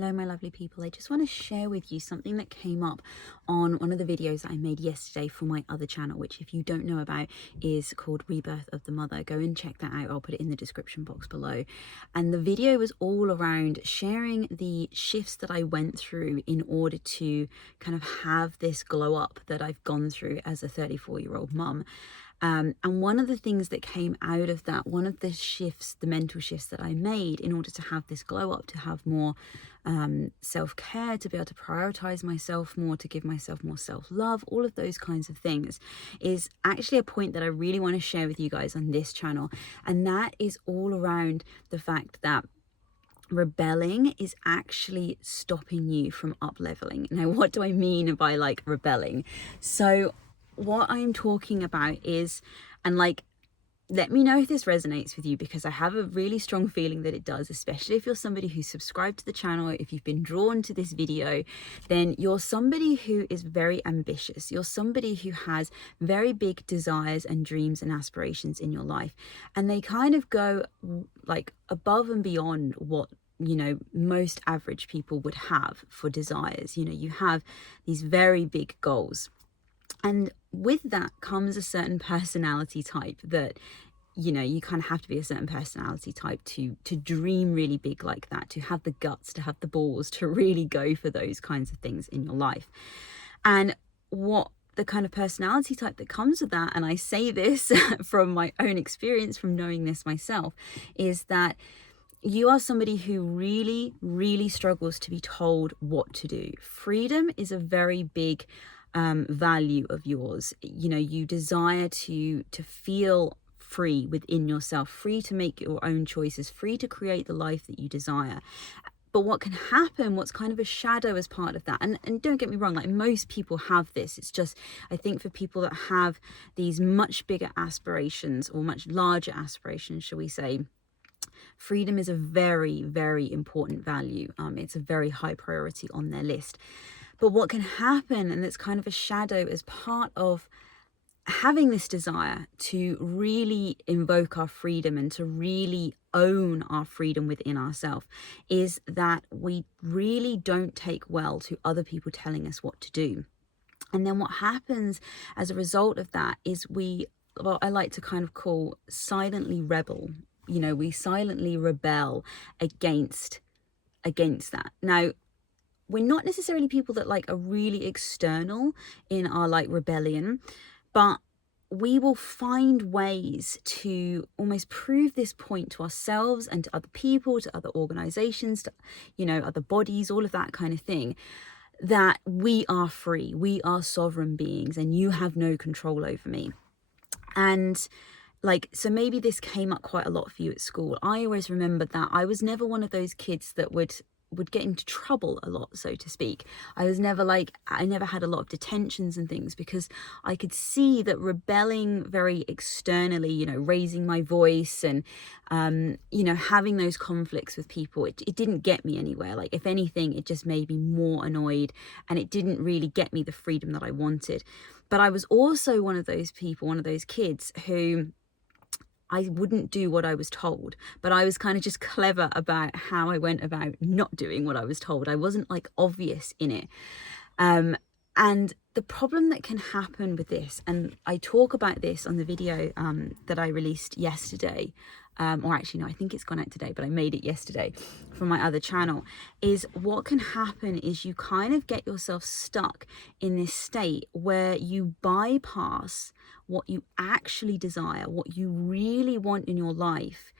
Hello my lovely people. I just want to share with you something that came up on one of the videos that I made yesterday for my other channel, which if you don't know about is called Rebirth of the Mother. Go and check that out. I'll put it in the description box below. And the video was all around sharing the shifts that I went through in order to kind of have this glow up that I've gone through as a 34-year-old mum. And one of the things that came out of that, one of the shifts, the mental shifts that I made in order to have this glow up, to have more self-care, to be able to prioritize myself more, to give myself more self-love, all of those kinds of things, is actually a point that I really want to share with you guys on this channel. And that is all around the fact that rebelling is actually stopping you from up leveling. Now, what do I mean by like rebelling? So what I'm talking about is, and like, let me know if this resonates with you, because I have a really strong feeling that it does, especially if you're somebody who's subscribed to the channel. If you've been drawn to this video, then you're somebody who is very ambitious. You're somebody who has very big desires and dreams and aspirations in your life. And they kind of go like above and beyond what, you know, most average people would have for desires. You know, you have these very big goals. And with that comes a certain personality type that, you know, you kind of have to be a certain personality type to dream really big like that, to have the guts, to have the balls, to really go for those kinds of things in your life. And what the kind of personality type that comes with that, and I say this from my own experience, from knowing this myself, is that you are somebody who really, really struggles to be told what to do. Freedom is a very big value of yours. You know, you desire to feel free within yourself, free to make your own choices, free to create the life that you desire. But what can happen, what's kind of a shadow as part of that, and don't get me wrong, like most people have this, it's just, I think for people that have these much bigger aspirations, or much larger aspirations, shall we say, freedom is a very, very important value. It's a very high priority on their list. But what can happen, and it's kind of a shadow as part of having this desire to really invoke our freedom and to really own our freedom within ourselves, is that we really don't take well to other people telling us what to do. And then what happens as a result of that is what I like to kind of call silently rebel. You know, we silently rebel against that. Now, we're not necessarily people that like are really external in our like rebellion, but we will find ways to almost prove this point to ourselves and to other people, to other organizations, to, you know, other bodies, all of that kind of thing, that we are free, we are sovereign beings, and you have no control over me. And like, so maybe this came up quite a lot for you at school. I always remember that I was never one of those kids that would get into trouble a lot, so to speak. I never had a lot of detentions and things, because I could see that rebelling very externally, you know, raising my voice and, you know, having those conflicts with people, it didn't get me anywhere. Like, if anything, it just made me more annoyed, and it didn't really get me the freedom that I wanted. But I was also one of those people, one of those kids who I wouldn't do what I was told, but I was kind of just clever about how I went about not doing what I was told. I wasn't like obvious in it. And the problem that can happen with this, and I talk about this on the video that I released yesterday, or actually no, I think it's gone out today, but I made it yesterday from my other channel, is what can happen is you kind of get yourself stuck in this state where you bypass what you actually desire, what you really want in your life,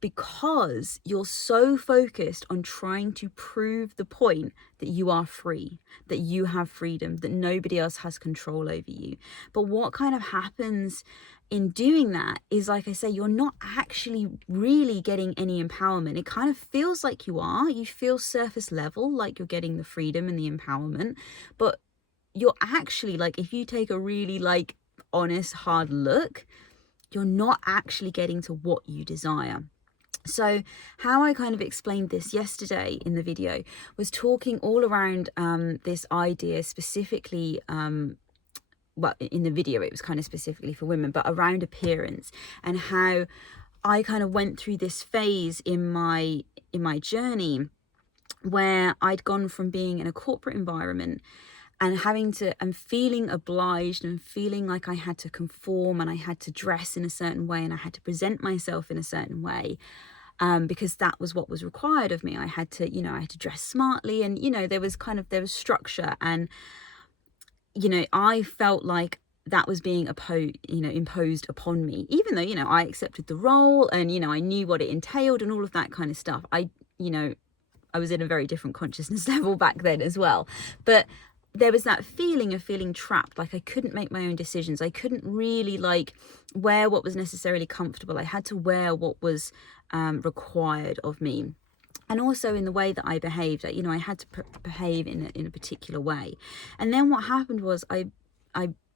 because you're so focused on trying to prove the point that you are free, that you have freedom, that nobody else has control over you. But what kind of happens in doing that is, like I say, you're not actually really getting any empowerment. It kind of feels like you feel surface level, like you're getting the freedom and the empowerment, but you're actually, like, if you take a really like honest, hard look, you're not actually getting to what you desire. So how I kind of explained this yesterday in the video was talking all around this idea specifically, well, in the video it was kind of specifically for women, but around appearance, and how I kind of went through this phase in my journey where I'd gone from being in a corporate environment and and feeling obliged and feeling like I had to conform and I had to dress in a certain way and I had to present myself in a certain way, because that was what was required of me. I had to, I had to dress smartly, and, there was structure, and, I felt like that was being imposed upon me, even though, I accepted the role and, I knew what it entailed and all of that kind of stuff. I was in a very different consciousness level back then as well. But there was that feeling of feeling trapped, like I couldn't make my own decisions. I couldn't really wear what was necessarily comfortable. I had to wear what was required of me. And also in the way that I behaved, I had to behave in a particular way. And then what happened was I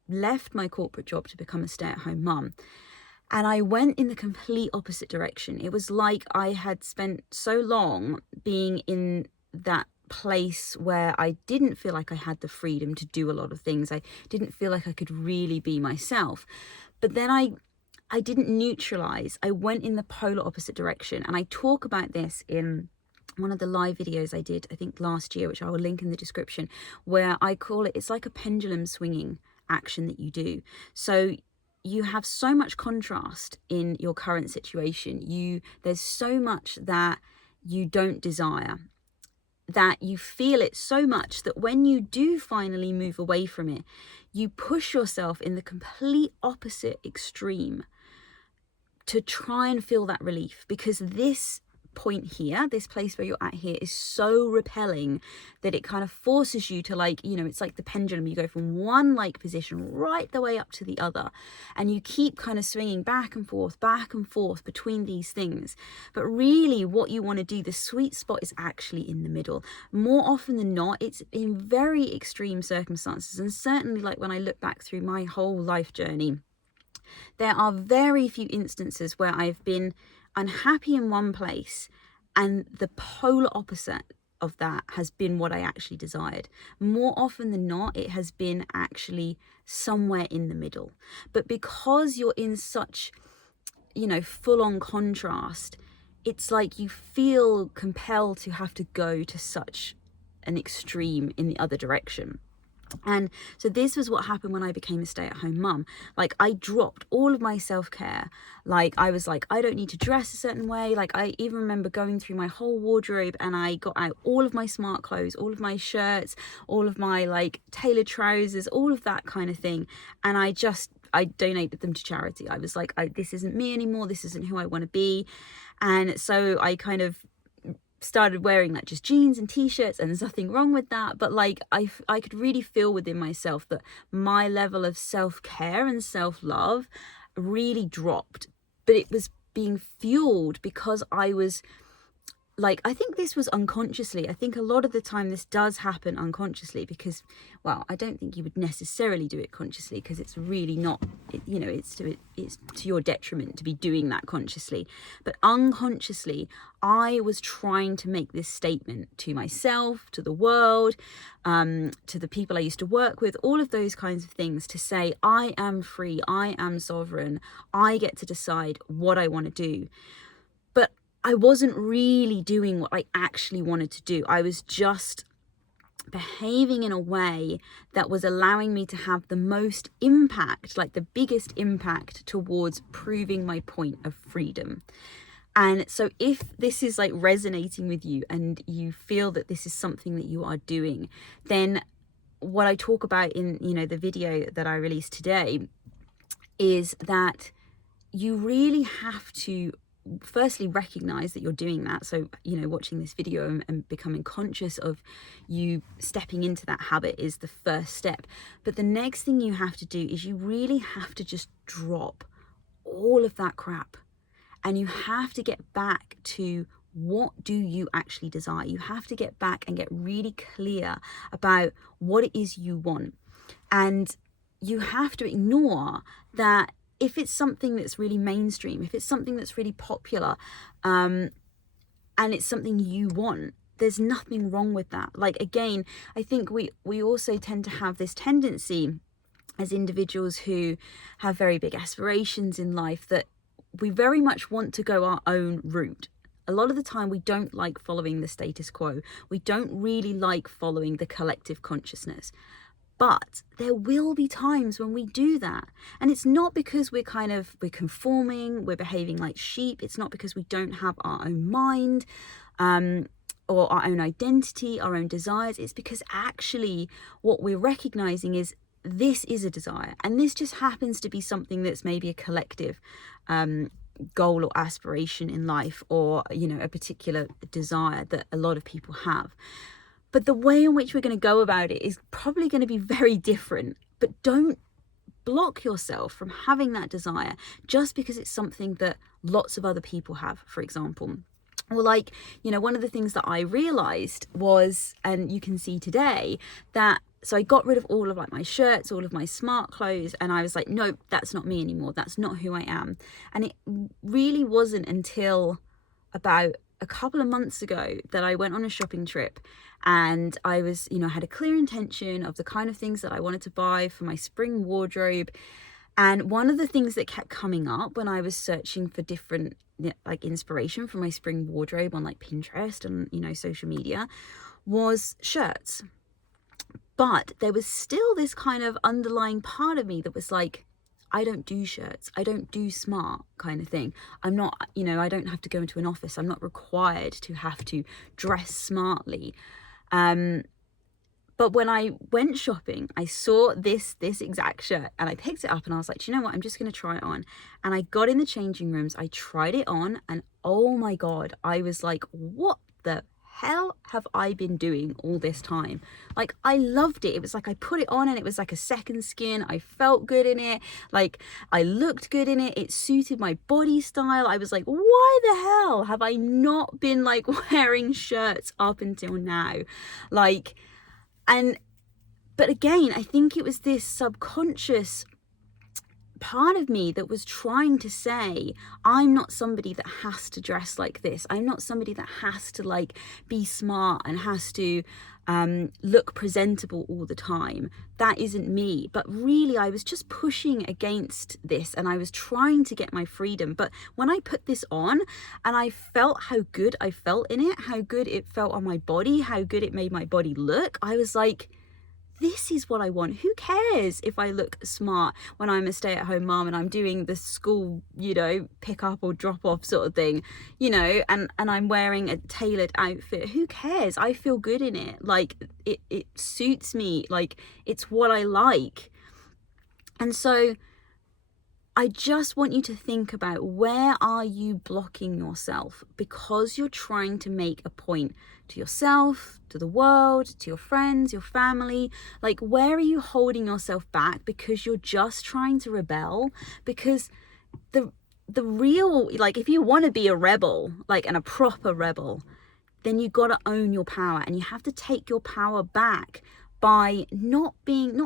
left my corporate job to become a stay-at-home mum. And I went in the complete opposite direction. It was like I had spent so long being in that place where I didn't feel like I had the freedom to do a lot of things. I didn't feel like I could really be myself. But then I didn't neutralize. I went in the polar opposite direction. And I talk about this in one of the live videos I did, I think last year, which I will link in the description, where I call it's like a pendulum swinging action that you do. So you have so much contrast in your current situation. There's so much that you don't desire, that you feel it so much that when you do finally move away from it, you push yourself in the complete opposite extreme to try and feel that relief, because this point here, this place where you're at here, is so repelling that it kind of forces you to it's like the pendulum. You go from one position right the way up to the other, and you keep kind of swinging back and forth between these things. But really what you want to do, the sweet spot, is actually in the middle. More often than not, it's in very extreme circumstances, and certainly when I look back through my whole life journey, there are very few instances where I've been unhappy in one place and the polar opposite of that has been what I actually desired. More often than not, it has been actually somewhere in the middle. But because you're in such, full-on contrast, it's like you feel compelled to have to go to such an extreme in the other direction. And so this was what happened when I became a stay-at-home mum. I dropped all of my self-care. I was like, I don't need to dress a certain way. I even remember going through my whole wardrobe and I got out all of my smart clothes, all of my shirts, all of my tailored trousers, all of that kind of thing. And I donated them to charity. I was like, this isn't me anymore. This isn't who I want to be. And so I kind of started wearing just jeans and t-shirts, and there's nothing wrong with that, but I could really feel within myself that my level of self-care and self-love really dropped. But it was being fueled because I was I think this was unconsciously. I think a lot of the time this does happen unconsciously, because, well, I don't think you would necessarily do it consciously, because it's really not, it's to your detriment to be doing that consciously. But unconsciously, I was trying to make this statement to myself, to the world, to the people I used to work with, all of those kinds of things, to say, I am free, I am sovereign, I get to decide what I want to do. But I wasn't really doing what I actually wanted to do. I was just behaving in a way that was allowing me to have the most impact, the biggest impact towards proving my point of freedom. And so if this is resonating with you and you feel that this is something that you are doing, then what I talk about in, the video that I released today is that you really have to firstly recognize that you're doing that. So, watching this video and becoming conscious of you stepping into that habit is the first step. But the next thing you have to do is you really have to just drop all of that crap, and you have to get back to what do you actually desire. You have to get back and get really clear about what it is you want. And you have to ignore that if it's something that's really mainstream, if it's something that's really popular, and it's something you want, there's nothing wrong with that. Again, I think we also tend to have this tendency as individuals who have very big aspirations in life that we very much want to go our own route. A lot of the time we don't like following the status quo. We don't really like following the collective consciousness. But there will be times when we do that. And it's not because we're conforming, we're behaving like sheep. It's not because we don't have our own mind, or our own identity, our own desires. It's because actually what we're recognizing is this is a desire. And this just happens to be something that's maybe a collective goal or aspiration in life, or, a particular desire that a lot of people have. But the way in which we're going to go about it is probably going to be very different. But don't block yourself from having that desire just because it's something that lots of other people have, for example. Or one of the things that I realized was, and you can see today, that so I got rid of all of my shirts, all of my smart clothes, and I was like, no, that's not me anymore. That's not who I am. And it really wasn't until about a couple of months ago that I went on a shopping trip, and I was, had a clear intention of the kind of things that I wanted to buy for my spring wardrobe. And one of the things that kept coming up when I was searching for different inspiration for my spring wardrobe on Pinterest and, social media was shirts. But there was still this kind of underlying part of me that was like, I don't do shirts. I don't do smart kind of thing. I'm not, I don't have to go into an office. I'm not required to have to dress smartly. But when I went shopping, I saw this exact shirt and I picked it up and I was like, do you know what? I'm just going to try it on. And I got in the changing rooms. I tried it on and oh my God, I was like, what the hell have I been doing all this time? I loved it. It was like I put it on and it was like a second skin. I felt good in it. I looked good in it. It suited my body style. I was like, why the hell have I not been wearing shirts up until now? But again, I think it was this subconscious part of me that was trying to say, I'm not somebody that has to dress like this. I'm not somebody that has to be smart and has to look presentable all the time. That isn't me. But really, I was just pushing against this and I was trying to get my freedom. But when I put this on and I felt how good I felt in it, how good it felt on my body, how good it made my body look, I was like, this is what I want. Who cares if I look smart when I'm a stay-at-home mom and I'm doing the school, pick up or drop off sort of thing, and I'm wearing a tailored outfit. Who cares? I feel good in it. It suits me. It's what I like. And so I just want you to think about, where are you blocking yourself because you're trying to make a point to yourself, to the world, to your friends, your family? Where are you holding yourself back because you're just trying to rebel? Because the real, if you want to be a rebel, and a proper rebel, then you got to own your power, and you have to take your power back by not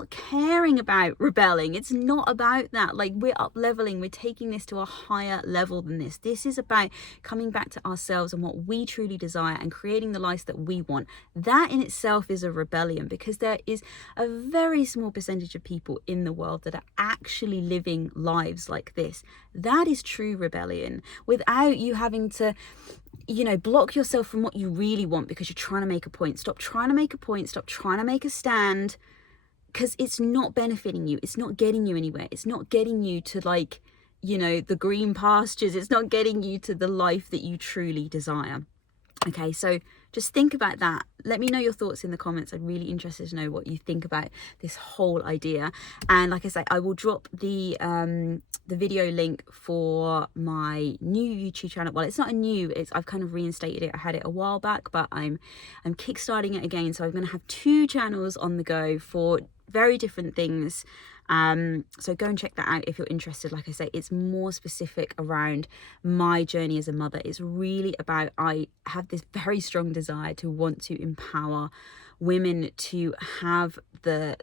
caring about rebelling. It's not about that. We're up leveling, we're taking this to a higher level than this. This is about coming back to ourselves and what we truly desire and creating the life that we want. That in itself is a rebellion, because there is a very small percentage of people in the world that are actually living lives like this. That is true rebellion, without you having to block yourself from what you really want because you're trying to make a point. Stop trying to make a point. Stop trying to make a stand, because it's not benefiting you. It's not getting you anywhere. It's not getting you to the green pastures. It's not getting you to the life that you truly desire. Okay, so just think about that. Let me know your thoughts in the comments. I'm really interested to know what you think about this whole idea. And like I say, I will drop the video link for my new YouTube channel. Well, it's not I've kind of reinstated it. I had it a while back, but I'm kickstarting it again. So I'm going to have 2 channels on the go for very different things. So go and check that out if you're interested. Like I say, it's more specific around my journey as a mother. It's really about, I have this very strong desire to want to empower women to have the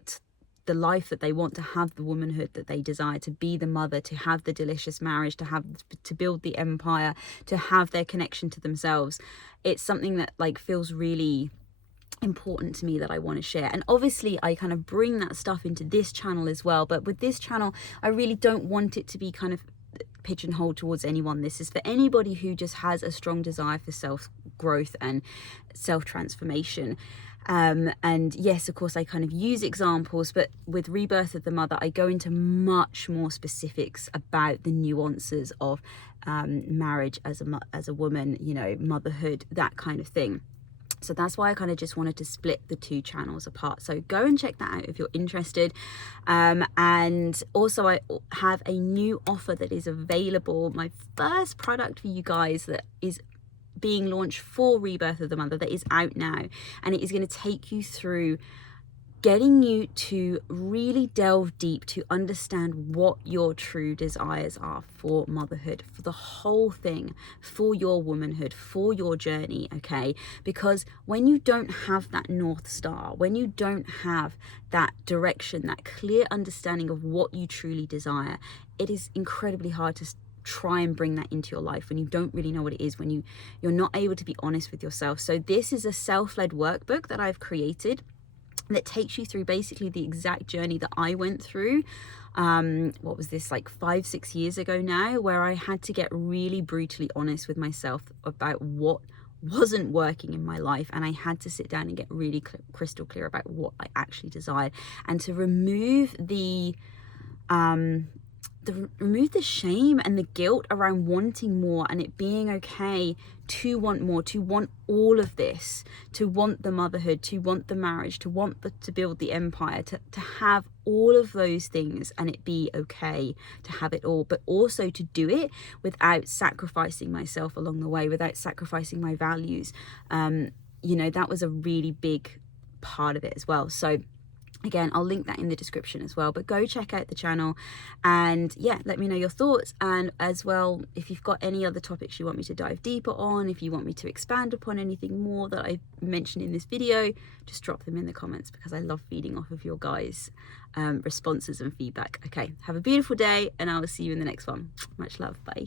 life that they want, to have the womanhood that they desire, to be the mother, to have the delicious marriage, to build the empire, to have their connection to themselves. It's something that feels really important to me, that I want to share. And obviously I kind of bring that stuff into this channel as well, but with this channel I really don't want it to be kind of pigeonhole towards anyone. This is for anybody who just has a strong desire for self-growth and self-transformation. And yes, of course, I kind of use examples, but with Rebirth of the Mother, I go into much more specifics about the nuances of marriage as a woman, you know, motherhood, that kind of thing. So that's why I kind of just wanted to split the two channels apart. So go and check that out if you're interested. And also I have a new offer that is available. My first product for you guys that is being launched for Rebirth of the Mother, that is out now. And it is going to take you through getting you to really delve deep to understand what your true desires are for motherhood, for the whole thing, for your womanhood, for your journey, okay? Because when you don't have that North Star, when you don't have that direction, that clear understanding of what you truly desire, it is incredibly hard to try and bring that into your life when you don't really know what it is, when you're not able to be honest with yourself. So this is a self-led workbook that I've created that takes you through basically the exact journey that I went through. What was this, like 5-6 years ago now, where I had to get really brutally honest with myself about what wasn't working in my life, and I had to sit down and get really crystal clear about what I actually desired, and to remove the shame and the guilt around wanting more, and it being okay to want more, to want all of this, to want the motherhood, to want the marriage, to want to build the empire, to have all of those things, and it be okay to have it all, but also to do it without sacrificing myself along the way, without sacrificing my values. You know, that was a really big part of it as well. So again, I'll link that in the description as well, but go check out the channel and yeah, let me know your thoughts. And as well, if you've got any other topics you want me to dive deeper on, if you want me to expand upon anything more that I mentioned in this video, just drop them in the comments, because I love feeding off of your guys' responses and feedback. Okay, have a beautiful day, and I will see you in the next one. Much love, bye.